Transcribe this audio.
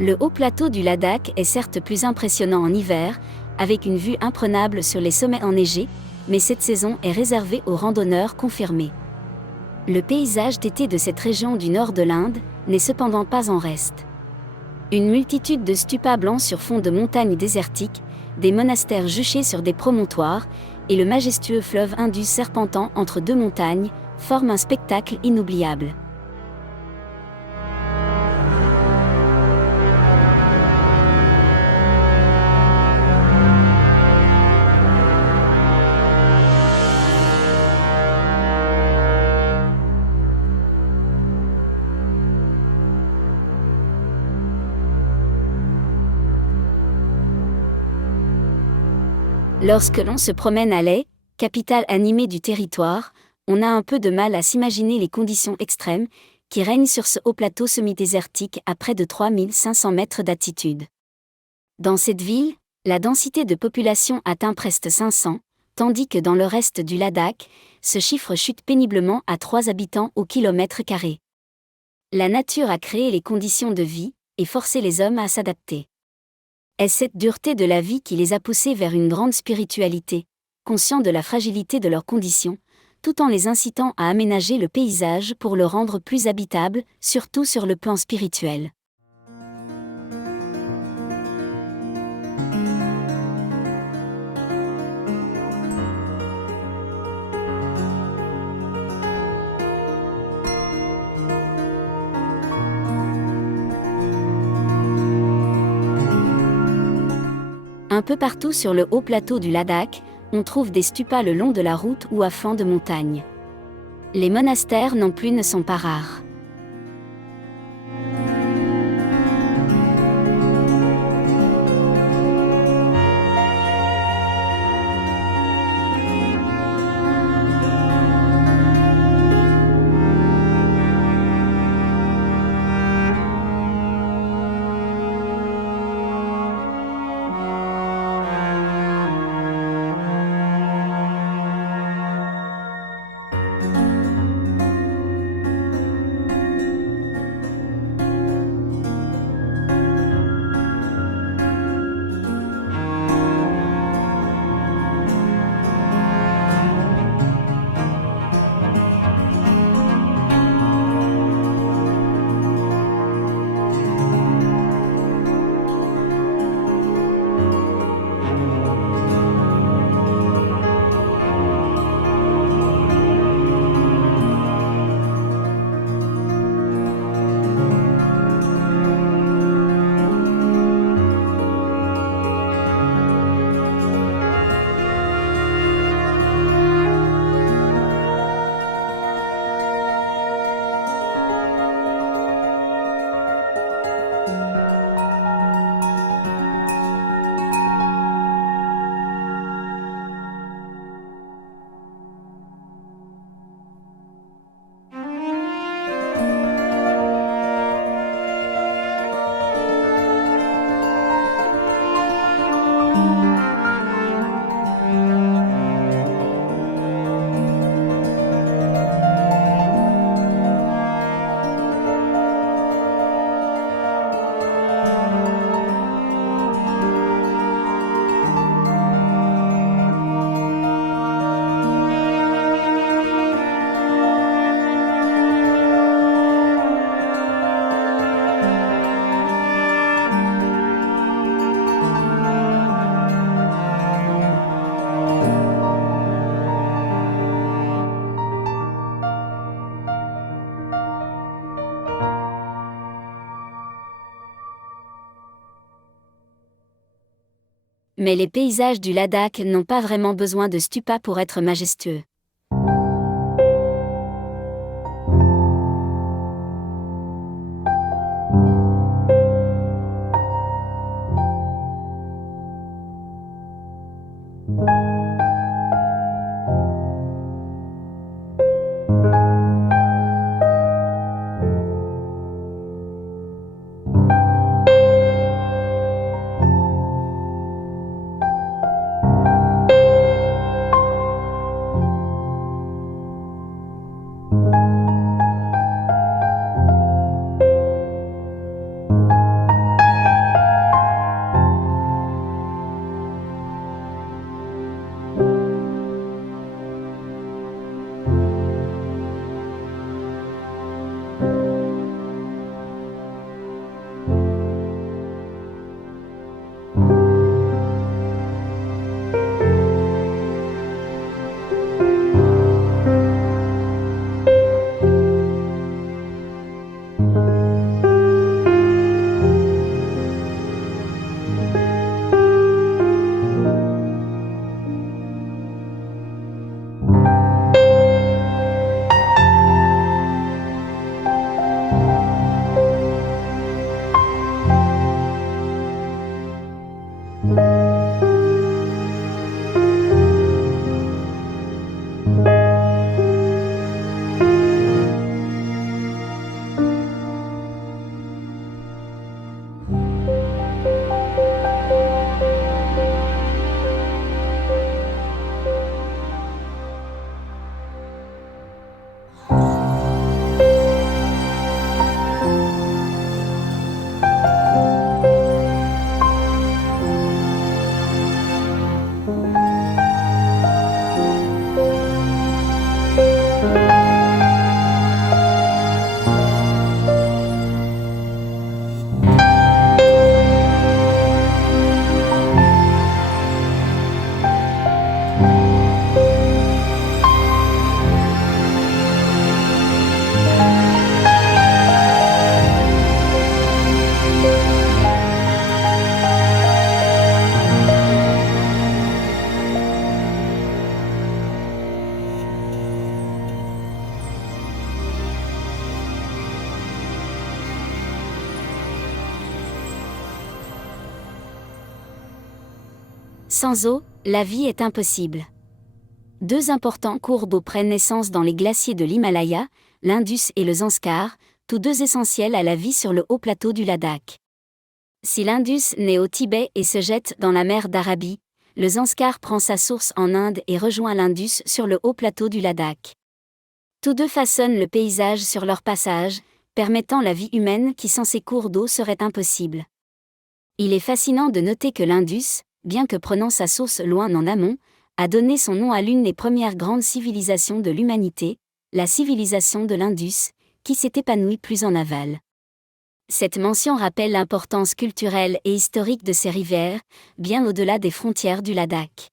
Le haut plateau du Ladakh est certes plus impressionnant en hiver, avec une vue imprenable sur les sommets enneigés, mais cette saison est réservée aux randonneurs confirmés. Le paysage d'été de cette région du nord de l'Inde n'est cependant pas en reste. Une multitude de stupas blancs sur fond de montagnes désertiques, des monastères juchés sur des promontoires, et le majestueux fleuve Indus serpentant entre deux montagnes, forment un spectacle inoubliable. Lorsque l'on se promène à Leh, capitale animée du territoire, on a un peu de mal à s'imaginer les conditions extrêmes qui règnent sur ce haut plateau semi-désertique à près de 3500 mètres d'altitude. Dans cette ville, la densité de population atteint presque 500, tandis que dans le reste du Ladakh, ce chiffre chute péniblement à 3 habitants au kilomètre carré. La nature a créé les conditions de vie et forcé les hommes à s'adapter. Est-ce cette dureté de la vie qui les a poussés vers une grande spiritualité, conscients de la fragilité de leurs conditions, tout en les incitant à aménager le paysage pour le rendre plus habitable, surtout sur le plan spirituel. Un peu partout sur le haut plateau du Ladakh, on trouve des stupas le long de la route ou à flanc de montagne. Les monastères non plus ne sont pas rares. Mais les paysages du Ladakh n'ont pas vraiment besoin de stupas pour être majestueux. Sans eau, la vie est impossible. Deux importants cours d'eau prennent naissance dans les glaciers de l'Himalaya, l'Indus et le Zanskar, tous deux essentiels à la vie sur le haut plateau du Ladakh. Si l'Indus naît au Tibet et se jette dans la mer d'Arabie, le Zanskar prend sa source en Inde et rejoint l'Indus sur le haut plateau du Ladakh. Tous deux façonnent le paysage sur leur passage, permettant la vie humaine qui sans ces cours d'eau serait impossible. Il est fascinant de noter que l'Indus, bien que prenant sa source loin en amont, a donné son nom à l'une des premières grandes civilisations de l'humanité, la civilisation de l'Indus, qui s'est épanouie plus en aval. Cette mention rappelle l'importance culturelle et historique de ces rivières, bien au-delà des frontières du Ladakh.